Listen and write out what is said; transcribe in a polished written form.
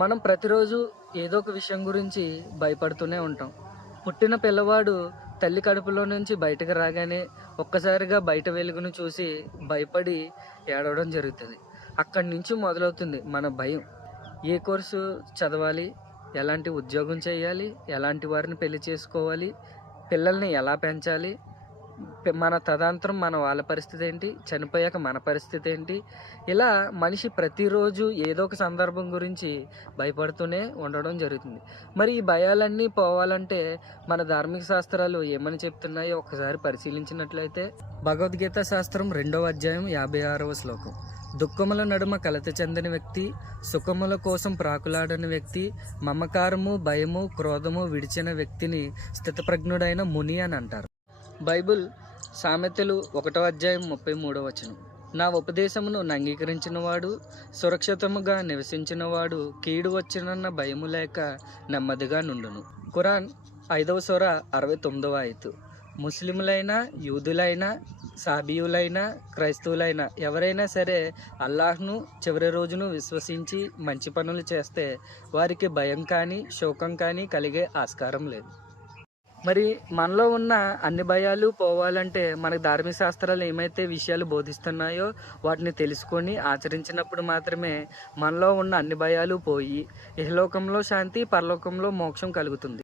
మనం ప్రతిరోజు ఏదో ఒక విషయం గురించి భయపడుతూనే ఉంటాం. పుట్టిన పిల్లవాడు తల్లి కడుపులో నుంచి బయటకు రాగానే ఒక్కసారిగా బయట వెలుగును చూసి భయపడి ఏడవడం జరుగుతుంది. అక్కడి నుంచి మొదలవుతుంది మన భయం. ఏ కోర్సు చదవాలి? ఎలాంటి ఉద్యోగం చేయాలి? ఎలాంటి వారిని పెళ్లి చేసుకోవాలి? పిల్లల్ని ఎలా పెంచాలి? మన తదనంతరం వాళ్ళ పరిస్థితి ఏంటి? చనిపోయాక మన పరిస్థితి ఏంటి? ఇలా మనిషి ప్రతిరోజు ఏదో ఒక సందర్భం గురించి భయపడుతూనే ఉండడం జరుగుతుంది. మరి ఈ భయాలన్నీ పోవాలంటే మన ధార్మిక శాస్త్రాలు ఏమని చెప్తున్నాయో ఒకసారి పరిశీలించినట్లయితే, భగవద్గీత శాస్త్రం 2వ అధ్యాయం 56వ శ్లోకం. దుఃఖముల నడుమ కలత చెందని వ్యక్తి, సుఖముల కోసం ప్రాకులాడని వ్యక్తి, మమకారము, భయము, క్రోధము విడిచిన వ్యక్తిని స్థితప్రజ్ఞుడైన ముని అని అంటారు. బైబిల్ సామెతలు 1వ అధ్యాయం 33వ వచనం. నా ఉపదేశమును అంగీకరించిన వాడు, సురక్షితముగా నివసించిన వాడు కీడు వచ్చినన్న భయము లేక నెమ్మదిగా నుండును. ఖురాన్ 5వ సూర 69వ ఆయతు. ముస్లింలైనా, యూదులైనా, సాబియులైనా, క్రైస్తవులైనా ఎవరైనా సరే అల్లాహ్ను చివరి రోజును విశ్వసించి మంచి పనులు చేస్తే వారికి భయం కానీ శోకం కానీ కలిగే ఆస్కారం లేదు. మరి మనలో ఉన్న అన్ని భయాలు పోవాలంటే మనకు ధార్మిక శాస్త్రాలు ఏమైతే విషయాలు బోధిస్తున్నాయో వాటిని తెలుసుకొని ఆచరించినప్పుడు మాత్రమే మనలో ఉన్న అన్ని భయాలు పోయి ఇహలోకంలో శాంతి, పరలోకంలో మోక్షం కలుగుతుంది.